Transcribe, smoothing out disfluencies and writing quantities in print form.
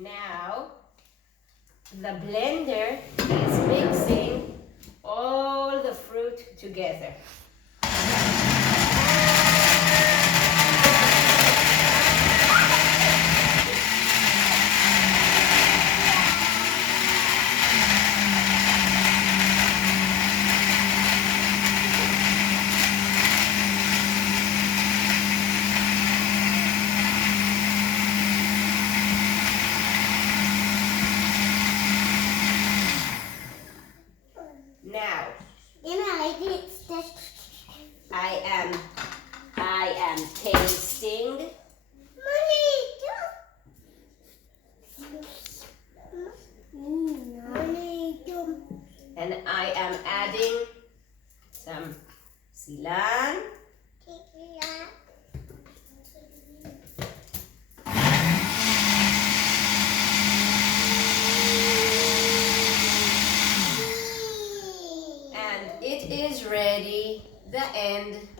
Now the blender is mixing all the fruit together. Now, I am tasting. And I am adding some silan. And it is ready. The end.